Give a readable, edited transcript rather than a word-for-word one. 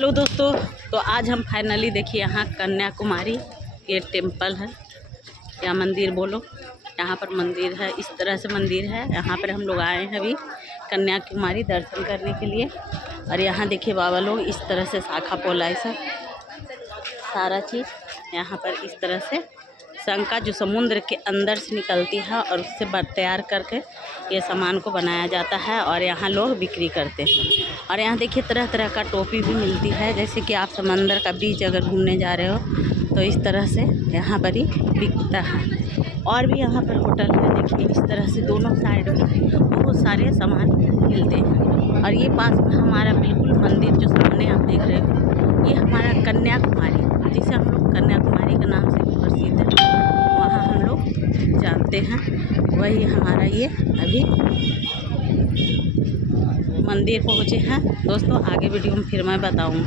Hello दोस्तों, तो आज हम फाइनली देखिए यहाँ कन्याकुमारी ये टेम्पल है या मंदिर बोलो, यहाँ पर मंदिर है। इस तरह से मंदिर है। यहाँ पर हम लोग आए हैं अभी कन्याकुमारी दर्शन करने के लिए। और यहाँ देखिए बाबा लोग इस तरह से शाखा पोलाई सब सारा चीज़ यहाँ पर इस तरह से शंका जो समुद्र के अंदर से निकलती है और उससे तैयार करके ये सामान को बनाया जाता है और यहाँ लोग बिक्री करते हैं। और यहाँ देखिए तरह तरह का टोपी भी मिलती है, जैसे कि आप समंदर का बीच अगर घूमने जा रहे हो तो इस तरह से यहाँ पर ही बिकता है। और भी यहाँ पर होटल है, देखिए इस तरह से दोनों साइड में बहुत सारे सामान मिलते हैं। और ये पास में हमारा बिल्कुल मंदिर जो सामने आप देख रहे हो, ये हमारा कन्याकुमारी, जिसे हम लोग कन्याकुमारी के नाम से प्रसिद्ध है, वहाँ हम लोग जानते हैं। वही हमारा ये अभी मंदिर पहुँचे हैं। दोस्तों आगे वीडियो में फिर मैं बताऊँगी।